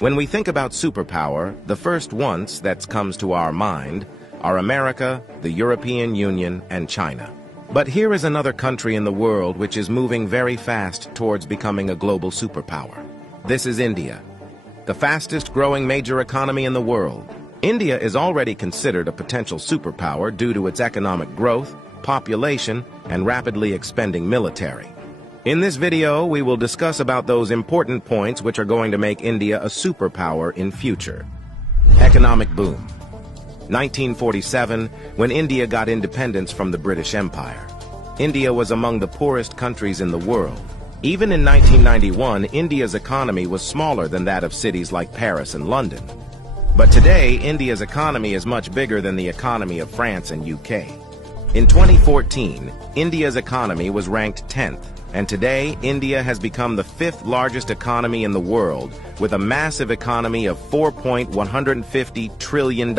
When we think about superpower, the first ones that comes to our mind are America, the European Union, and China. But here is another country in the world which is moving very fast towards becoming a global superpower. This is India, the fastest growing major economy in the world. India is already considered a potential superpower due to its economic growth, population, and rapidly expanding military. In this video, we will discuss about those important points which are going to make India a superpower in future. Economic boom. 1947, when India got independence from the British Empire. India was among the poorest countries in the world. Even in 1991, India's economy was smaller than that of cities like Paris and London. But today, India's economy is much bigger than the economy of France and UK. In 2014, India's economy was ranked 10th. And today, India has become the 5th largest economy in the world, with a massive economy of $4.150 trillion.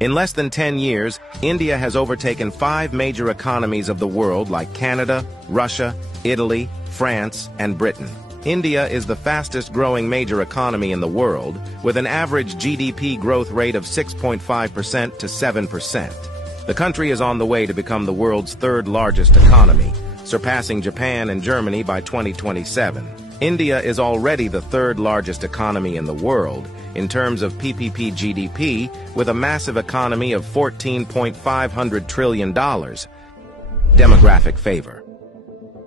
In less than 10 years, India has overtaken 5 major economies of the world like Canada, Russia, Italy, France, and Britain. India is the fastest growing major economy in the world, with an average GDP growth rate of 6.5% to 7%. The country is on the way to become the world's 3rd largest economy, surpassing Japan and Germany by 2027. India is already the 3rd largest economy in the world in terms of PPP GDP, with a massive economy of $14.5 trillion. Demographic favor.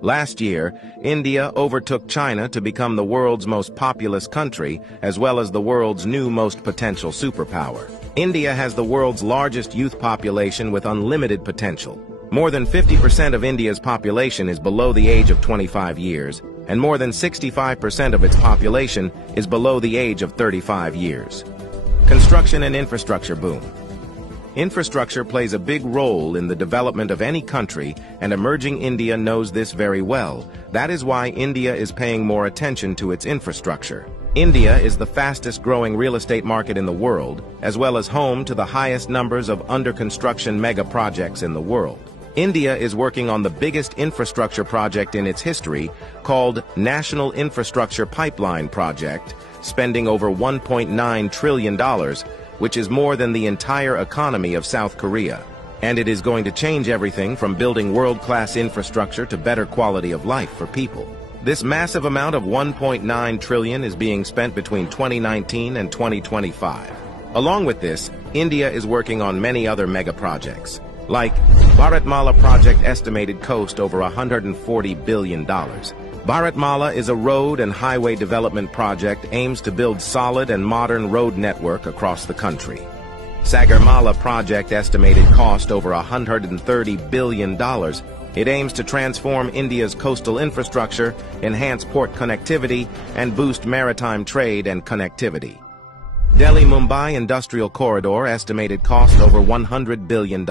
Last year, India overtook China to become the world's most populous country, as well as the world's new most potential superpower. India has the world's largest youth population with unlimited potential. More than 50% of India's population is below the age of 25 years, and more than 65% of its population is below the age of 35 years. Construction and infrastructure boom. Infrastructure plays a big role in the development of any country, and emerging India knows this very well. That is why India is paying more attention to its infrastructure. India is the fastest growing real estate market in the world, as well as home to the highest numbers of under-construction mega projects in the world. India is working on the biggest infrastructure project in its history, called National Infrastructure Pipeline Project, spending over $1.9 trillion, which is more than the entire economy of South Korea. And it is going to change everything from building world-class infrastructure to better quality of life for people. This massive amount of $1.9 trillion is being spent between 2019 and 2025. Along with this, India is working on many other mega projects, like Bharatmala project estimated cost over $140 billion. Bharatmala is a road and highway development project aims to build solid and modern road network across the country. Sagarmala project estimated cost over $130 billion. It aims to transform India's coastal infrastructure, enhance port connectivity, and boost maritime trade and connectivity. Delhi-Mumbai Industrial Corridor estimated cost over $100 billion.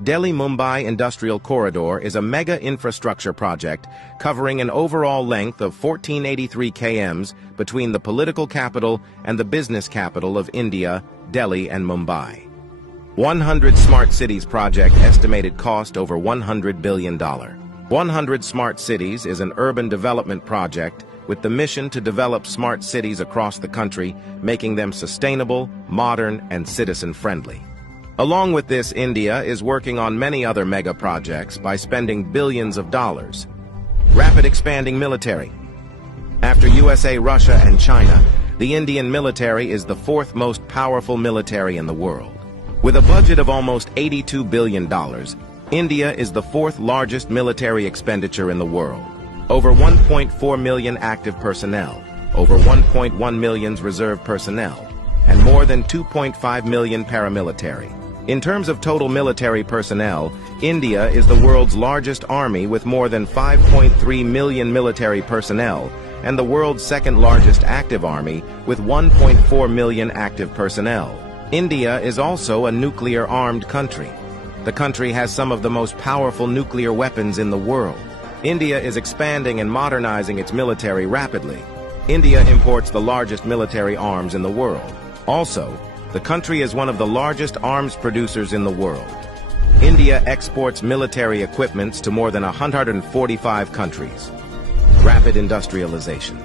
Delhi-Mumbai Industrial Corridor is a mega infrastructure project covering an overall length of 1483 km between the political capital and the business capital of India, Delhi and Mumbai. 100 Smart Cities project estimated cost over $100 billion. 100 Smart Cities is an urban development project with the mission to develop smart cities across the country, making them sustainable, modern, and citizen-friendly. Along with this, India is working on many other mega projects by spending billions of dollars. Rapid expanding military. After USA, Russia, and China, the Indian military is the 4th most powerful military in the world. With a budget of almost $82 billion, India is the 4th largest military expenditure in the world. Over 1.4 million active personnel, over 1.1 million reserve personnel, and more than 2.5 million paramilitary. In terms of total military personnel, India is the world's largest army with more than 5.3 million military personnel, and the world's 2nd largest active army with 1.4 million active personnel. India is also a nuclear-armed country. The country has some of the most powerful nuclear weapons in the world. India is expanding and modernizing its military rapidly. India imports the largest military arms in the world. Also, the country is one of the largest arms producers in the world. India exports military equipments to more than 145 countries. Rapid industrialization.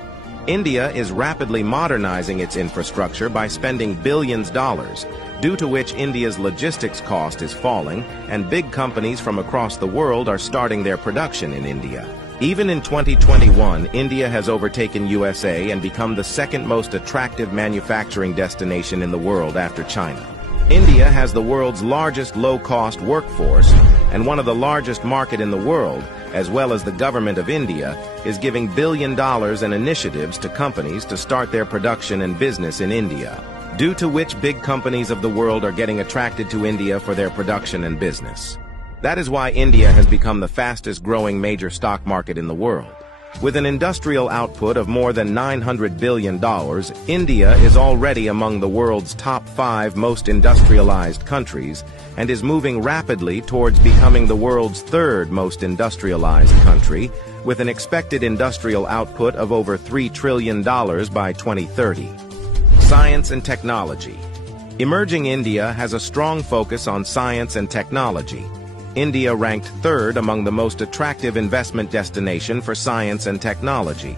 India is rapidly modernizing its infrastructure by spending billions of dollars, due to which India's logistics cost is falling, and big companies from across the world are starting their production in India. Even in 2021, India has overtaken USA and become the second most attractive manufacturing destination in the world after China. India has the world's largest low-cost workforce, and one of the largest market in the world, as well as the government of India, is giving $1 billion in initiatives to companies to start their production and business in India, due to which big companies of the world are getting attracted to India for their production and business. That is why India has become the fastest-growing major stock market in the world. With an industrial output of more than $900 billion, India is already among the world's top 5 most industrialized countries and is moving rapidly towards becoming the world's 3rd most industrialized country, with an expected industrial output of over $3 trillion by 2030. Science and technology. Emerging India has a strong focus on science and technology. India ranked 3rd among the most attractive investment destination for science and technology.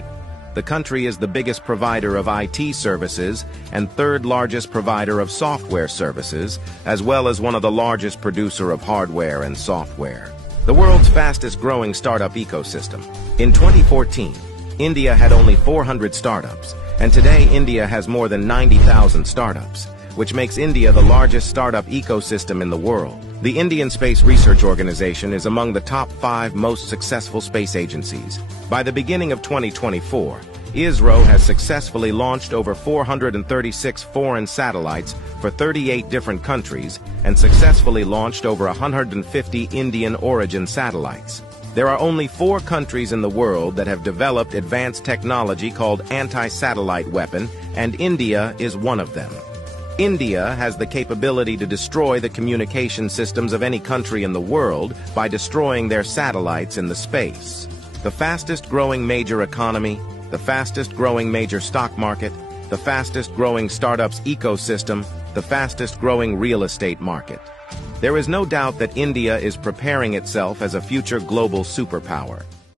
The country is the biggest provider of IT services and 3rd largest provider of software services, as well as one of the largest producer of hardware and software. The world's fastest growing startup ecosystem. In 2014, India had only 400 startups, and today India has more than 90,000 startups, which makes India the largest startup ecosystem in the world. The Indian Space Research Organization is among the top 5 most successful space agencies. By the beginning of 2024, ISRO has successfully launched over 436 foreign satellites for 38 different countries and successfully launched over 150 Indian origin satellites. There are only 4 countries in the world that have developed advanced technology called anti-satellite weapon, and India is one of them. India has the capability to destroy the communication systems of any country in the world by destroying their satellites in the space. The fastest growing major economy, the fastest growing major stock market, the fastest growing startups ecosystem, the fastest growing real estate market. There is no doubt that India is preparing itself as a future global superpower.